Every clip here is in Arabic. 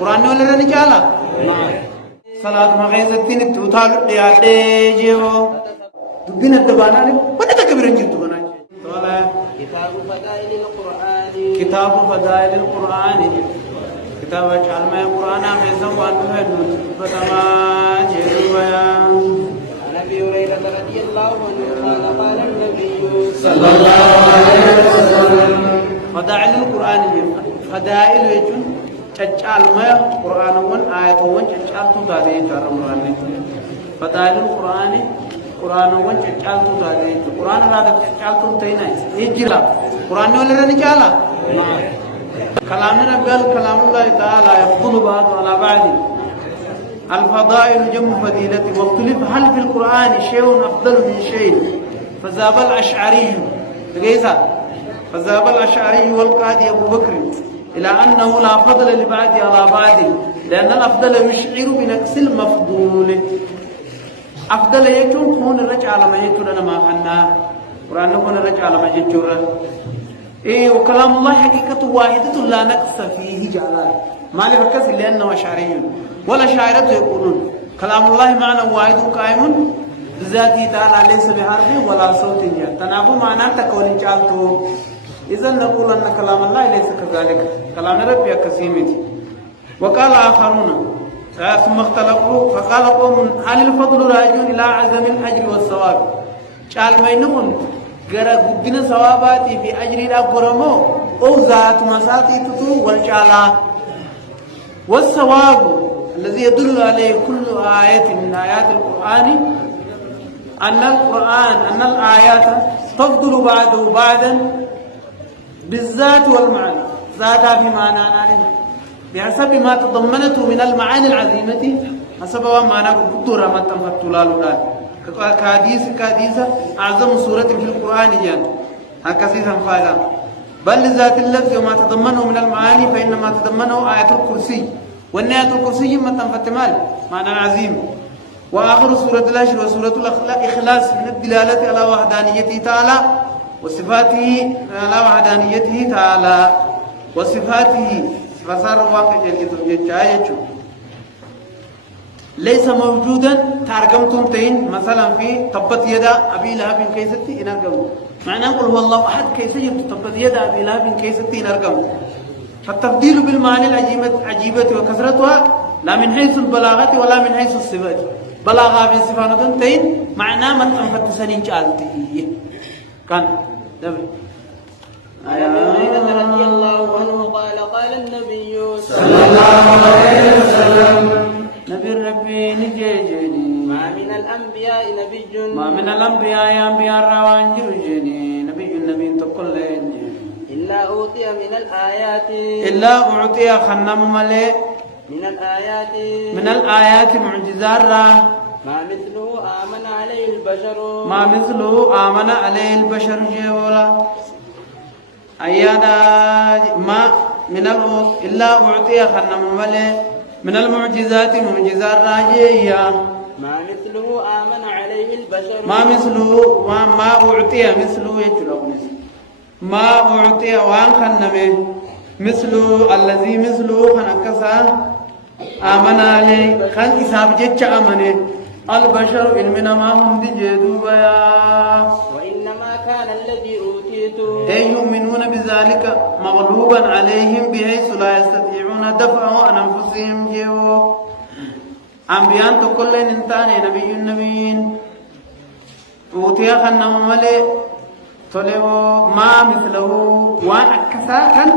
قرآن ولا رجالا صلاة ما غيزتين توتال ديجيو دبنا الدبانا ولا تكبرن جدو بنا كتاب فضائل القرآن كتاب فضائل القرآن كتاب جعل ما القرآن ميزان وانه فتما جدوا يا عن ابي هريره رضي الله عنه قال قال النبي صلى الله عليه وسلم فضائل القرآن فضائل يجون جعل ما القرآن وان آيات وان جعل تداري كرمران فضائل القرآن قرآن وان جعل تداري القرآن لا جعل تنتهينا يجرا قرآن ولا رجالا كلام ربنا كلام الله تعالى يفضل بعض على بعض الفضائل جمع فضيلة واختلف هل في القرآن شيء أفضل من شيء فذهب الأشعري فذهب الأشعري والقاضي أبو بكر إلى أنه لا فضل لبعض على بعض لأن الأفضل يشعر بنقص المفضول أفضل يكون كون الرجع على ما يكون أنا ما خنا قرآن كون الرجع على ما يجور إيه وكلام الله حقيقة واحدة لا نقص فيه جلال ما لفكس لأنه أشعري ولا شاعرة يقولون كلام الله معنى واحد قائم بذاته تعالى ليس بحرف ولا صوت تنافو معنى تكون جالته إذا نقول أن كلام الله ليس كذلك كلام ربي كسيمتي وقال آخرون ثم اختلفوا فقال قوم هل الفضل راجع إلى عزم الأجر والثواب قال ما ينون غير غدنا ثواباتي في أجر الأقرمو أو ذات مساتي تتو والجعلا والثواب الذي يدل عليه كل آية من آيات القرآن أن الآيات تفضل بعده بعدا بالذات والمعنى ذاتها في معنى بحسب ما تضمنته من المعاني العظيمة حسب ما معنى قدر ما تنفتلال كحديث أعظم سورة في القرآن جان هكذا فعلا بل لذات اللفظ وما تضمنه من المعاني فإنما تضمنه آية الكرسي والنهاية الكرسي ما تنفتمال معنى عظيم وآخر سورة الحشر وسورة الإخلاص من الدلالة على وحدانيته تعالى وصفاته على وحدانيته تعالى وصفاته فصار واقع جايته ليس موجودا ترجمتم تين مثلا في تبت يدا أبي لهب كيستي إنرجم معنى نقول هو الله أحد كيف يجب تبت يدا أبي لهب كيستي إنرجم فالتفضيل بالمعنى العجيبة وكثرتها لا من حيث البلاغة ولا من حيث الصفات بلاغة من صفات تين معناه ما تنفت سنين جالتي كان دبل عن ابي هريره رضي الله عنه قال قال النبي صلى الله عليه وسلم نبي ربي نجيجني ما من الانبياء نبي ما من الانبياء انبياء روانجر جني نبي تقول الا اوتي من الايات الا اعطي خنم ملئ من الآيات معجزات ما مثله آمن عليه البشر جيولا أيادا ما من إلا أعطي خنم ملئ من المعجزات معجزات راجية ما مثله آمن عليه البشر ما أعطي مثله يجلون ما أعطي وان خنمه مثله الذي مثله خنكسا آمن عليه خان إساب جتش آمنه البشر إنمنا ما هم دجدوا بيا وإنما كان الذي أوتيته أي يؤمنون بذلك مغلوبا عليهم بحيث لا يستطيعون دفعه عن أنفسهم جيو أنبياء تقول إنتاني نبي النبيين أوتي خنم ملئ تلو ما مثله وان أكسا كان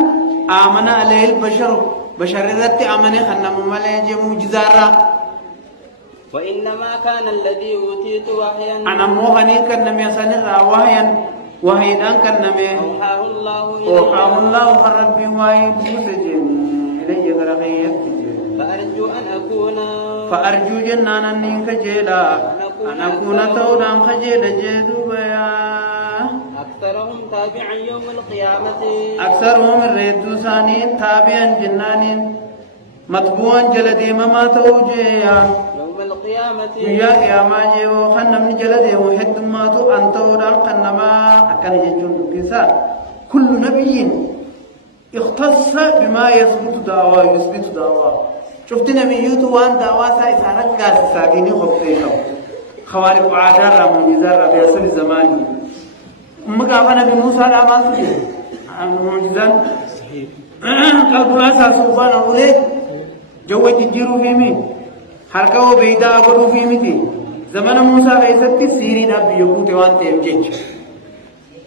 آمن عليه البشر بشر ذات آمن خنم ملئ معجزارا وإنما كان الذي أوتيت وحيا أنا موهني كنمي سنرى وحيدا كنمي أوحاه الله الرب وحيد مسجن إلي غرقيت فأرجو جنانا نينك جيلا أن أكون تودا خجيلا جيدو بيا أكثرهم تابعا يوم القيامة أكثرهم الريدو سانين تابعا جنانين مطبوعا جلدي مما توجيا يوم القيامة يا قياما جيو خنم جلدي وحد ما تو أنتو دال خنما أكن يجون بيسا كل نبي اختص بما يثبت دعوة يثبت دعوة. شفت نبيوت وان دعوة سايسارك قاس ساكيني خبطيهم خوارق عادار معجزات بيصل زماني. مقابل نبي موسى الأعمال تجي معجزات قلب الأسى سبحانه وليه جو تجيروا في مين حركه بيدا أقولوا في متي زمن موسى بيستي سيري داب يقول توان تيمجج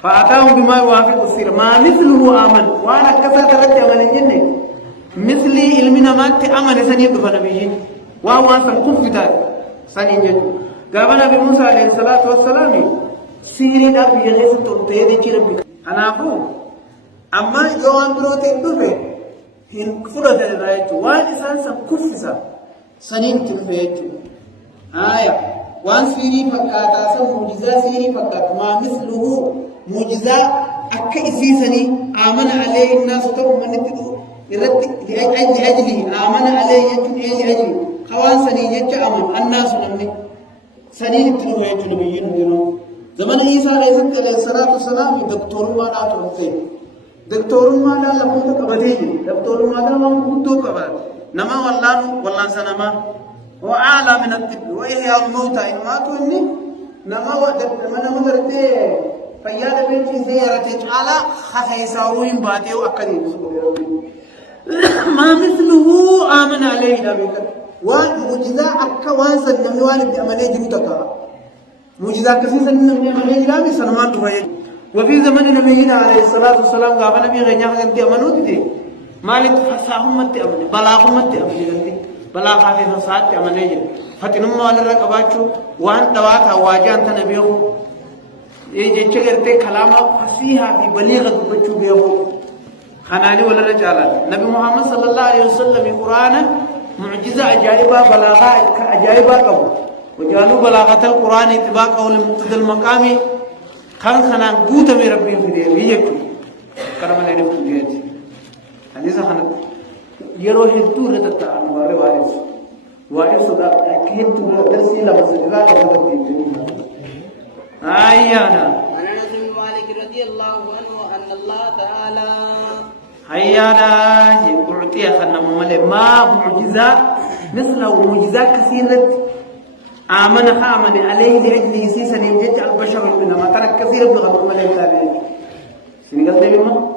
فأتاهم بما يوافق السير ما مثله آمن وأنا كسر ترتي أمن الجنة مثلي علمنا ما تأمن سنين دفن بيجين وهو سنكف فتار سنين جد قال نبي موسى عليه الصلاة والسلام سيري داب يجلس تبتدي كيربك أنا أقول أما جوان بروتين دفع هن فرد الرأيت وان إنسان سنكفسا سنين تنفيت آية وان سيري فكاتا سن معجزة سيري فكات ما مثله معجزة أكا إسيسني آمن عليه الناس تو من تدو لأجله آمن عليه يجن لأجله خوان سنين يجن آمن الناس نمني سنين تنو يجن بيين دينو زمن عيسى عليه الصلاة والسلام دكتور ما لا تنسي دكتور ما لا لفوت كبدي دكتور ما لا ما كنتو كبد نما والله سنما وأعلى من الطب وإحياء الموتى إن ماتوا إني نما ودب من مدرتي فيا بيتي زيارتي على خيساوين باتي وأكدي ما مثله آمن عليه نبيك ومعجزة أكا وانسا نموان بأمني جمتك معجزة كثيرا من أمني جلامي سنمان تفايد وفي زمن نبينا عليه الصلاة والسلام قال نبي غنيا غنتي أمنوا دي مالك فساهم مت أمني بلاغهم مت أمني غنتي بلاغ هذه فساد أمني جل فتنم على الركباتشو وان دوات واجان تنبيه يجي شجرتي كلامه فصيحة في بليغة بتشو بيه خناني ولا رجالا نبي محمد صلى الله عليه وسلم القرآن معجزة عجائبة بلاغة عجائبة قبل وجعلوا بلاغة القرآن اتباقه لمقتضى المقام خان خنان قوت من ربي في ديه بيجي كلام الله يرفع جيتي حديث خان يروح الدور تتا أنوار وارث صدا أكيد تور درسي لا بس لا كذا تيجي أيانا عن أنس بن مالك رضي الله عنه أن الله تعالى أيانا يقولتي خنا مملة ما معجزة مثله معجزة كثيرة آمن خامن عليه لأجله سيسن يجد البشر منما ترك كثير من غير مملة تابعين سنقل ديما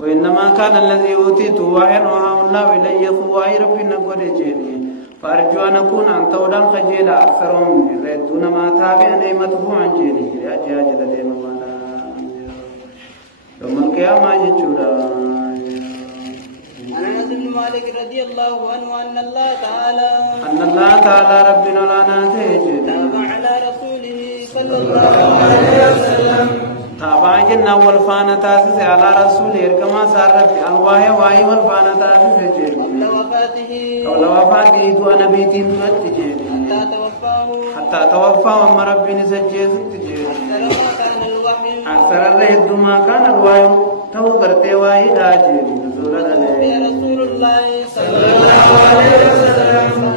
وإنما كان الذي أوتيته وحيا وها الله إلي ثوائي ربي نقول جيني فأرجو أن أكون أن تولان خجيلا أكثرهم دون ما تابع نعمته عن جيني أجي أجد ديما وانا يوم القيامة جيجورا عن أنس بن مالك رضي الله عنه أن الله تعالى ربنا لا ناتي تاب على رسوله صلى الله عليه وسلم تابع جنة والفانة تاسس على رسوله كما سارت الواهي واهي والفانة تاسس قبل وفاته دو نبيتي تجيني حتى توفاه أما ربي نسجيه تجيني أكثر الرهد ما كان الواهي تو کرتے واہی راجی نزول علیہ رسول اللہ صلی اللہ علیہ وسلم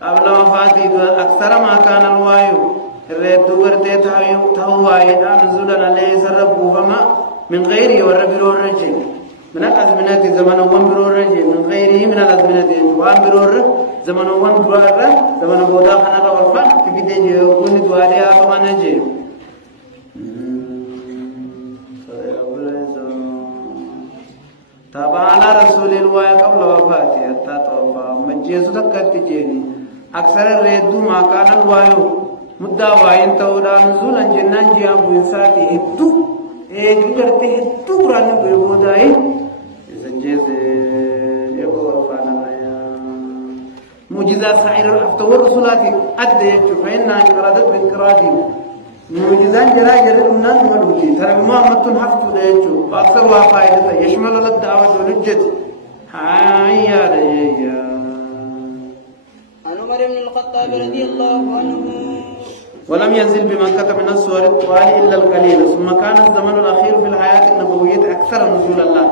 قبل وفاتی اکثر ما كان الواہی الرهد کرتے تو واہی نزول علیہ سربو فما من غيره والرب الرجل من الأزمنة زمن وانبر الرجل من غيره من الأزمنة وانبر زمن وانبر زمن بودا خنا والفن في دي يكون دوالي أطمان جيب تابع على رسول الله قبل وفاته حتى توفى مجيز تكت جيني أكثر الرد ما كان الوايو مدة واين تودا نزولا جنان جيام وإنساتي هدو إيه كرته هدو قرآن بيبوداي سجيز يبو وفانا معجزات سعير الأفتو والرسولات أدى فإنها انقرادت بانقرادهم معجزات جرى جرى ملوكي ترى محمد حفظ ديتو واكثر فائدته يشمل الدعوه والحجه هيا ريا عن عمر بن الخطاب رضي الله عنه ولم ينزل بمكة من السور الطوال إلا القليل ثم كان الزمن الأخير في الحياة النبوية أكثر نزول الله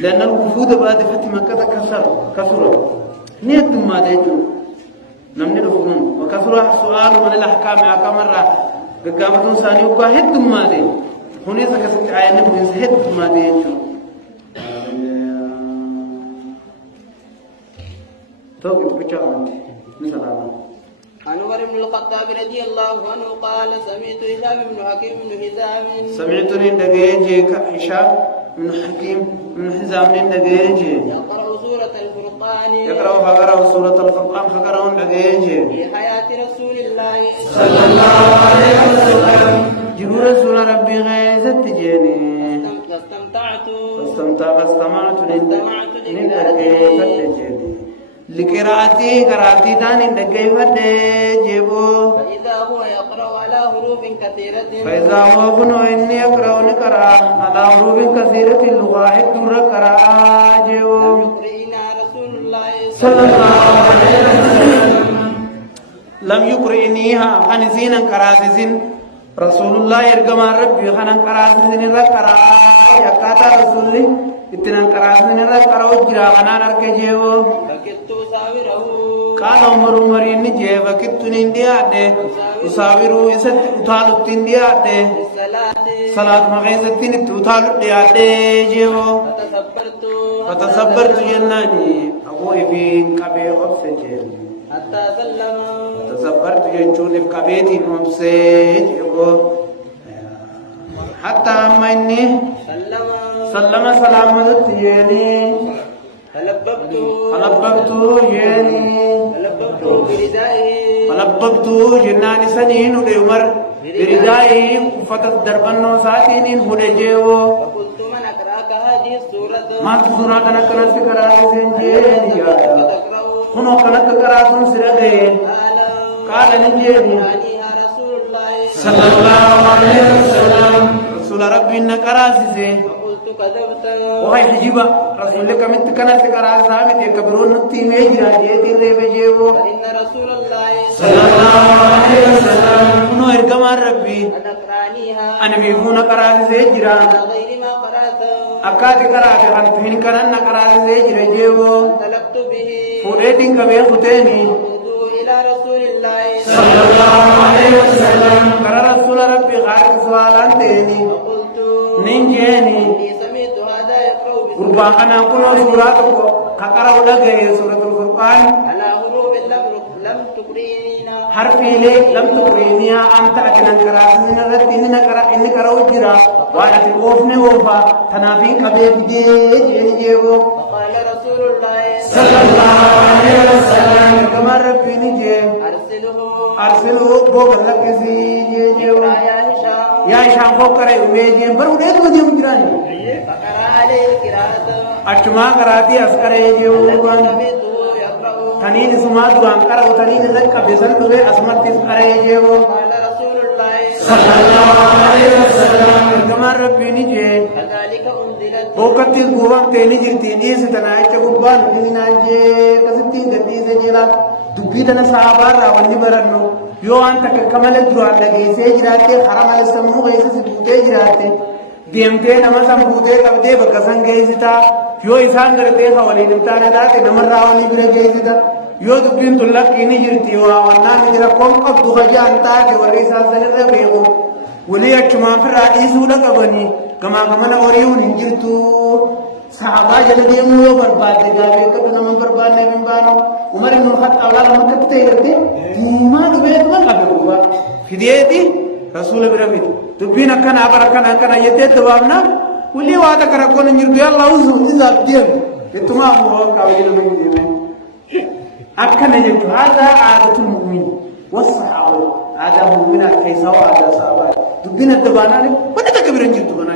لأن الوفود بعد فتح مكة كثر نيت ما ديتو نمني الفنون وكثر السؤال من الأحكام أحكام الراحة قامتون ثاني وكاهد دمادي هنا سكت عين من زهد ما دينشو توقف بجاوة مثلا عن عمر بن الخطاب رضي الله عنه قال سمعت هشام بن حكيم بن حزام سمعتني دقيجي هشام بن حكيم بن حزام دقيجي يقرأ سورة الفرقان يقرأ سورة الفرقان فقرأ دقيجي في حياة رسول الله صلى الله عليه وسلم جرور رسول ربي غيزت جيني فاستمعت لقراءتي قرأتي داني دقيفة جيبو فإذا هو يقرأ على حروف كثيرة فإذا هو بنو إني يقرأ نقرأ على حروف كثيرة الواحد در قرأ جيبو يقرئنا رسول الله صلى الله عليه وسلم لم يقرئنيها خنزينا قرأتزين رسول الله يرجم ربي خنا قرأتزين رقرأ يقاتا رسولي اتنا قرأتزين رقرأ وجرا خنا نركجيبو فكدت أساوره قال عمر نجي فكدت نندياته أساوره إسد أطالب تندياته صلاة مغيزتين أطالب دياته جيبو فتصبرت جناني أقوي في كبي أبسجين حتى سلم تصبرت جنشون في كبيتي أبسج حتى أما إني سلم سلامة يلي فلببت جناني سنين عمر بردائي فتت دربنو ساتين هدجيو فقلت من أقرأك هذه السورة ما سورة كانت تقرأ سنجيني هنو كانت تقرأ سنسرده قال نجيني رسول الله صلى الله عليه وسلم رسول ربي نقرأ سيسي فقلت كذبت وهي حجيبة رسول الله كانت تقرأ سامي تكبرون نتيمي جاجيتي ريبجيو فإن رسول الله صلى الله عليه وسلم هنو إرقام ربي أن أقرأنيها أنا بيكون قرأ سيجرا على غير ما قرأت أكاد قرأت خانتين كرن قرأ سيجرا جيو انطلقت به فوريتين كبير ختيني قلت إلى رسول الله صلى الله عليه وسلم قرأ رسول ربي خارج سوالان تيني فقلت نينجيني إني سمعت هذا يقرأ قربا أنا كنو سورة كقرأ لغي سورة الفرقان على حروف لم تقرئنا حرفي لي لم تقرينيا أنت أكنا قرأت من الرد إني قرأ وجرا وانا تقوفني وفا تنافي كبير جيجيو فقال رسول الله صلى الله عليه وسلم كما ربي نجي أرسله بوغل لك سيجيو يا هشام يا إشام فوق كرأي وميجي برو ديت وجي مجراني فقرأ عليه قراءة أشما قرأتي أسكري جيو سمعته يقرأ تنين سما دوان قرأ وتنين ذلك بسن دوه أسمت أسكري جيو قال رسول الله صلى الله عليه وسلم كما ربي نجي كذلك أنزلت وقت القوام تاني جرتي نيس تناي تقبان نينانجي كستين دتي سجلا دبيتنا صحابة راوني برنو يو أنت كمال الدران لقي سجلاتي حرام على السمو غيث سبوتي جراتي ديمتي نما سمبوتي قبدي بقسن غيثتا يو إسان غرتي حوالي نمتانا داتي نمر راوني بر غيثتا يو دبين تلق إني جرتي وانا نجرا قوم قبضو خجان تاكي وريسا سنر بيغو ولي أكما فرادي سودا قبني كما كمانا وريون انجرتو صحابة جلدي مولو برباد جاوه كبه من برباد نبين بانو عمر بن الخطاب أولاد مكتبته يرده ديما دبيت من أبقوا فديتي رسول بربيت دبين أكنا أبركنا أكنا يدد دوابنا ولي وادا كركون نجرتو يا الله وزو إذا بديم يتما أمورو كاوين من ديمين أكنا يجب هذا عادة المؤمن والصحابة هذا مؤمن كيسا وهذا صحابة دبين الدبانا بدأت كبيرا جرتو بنا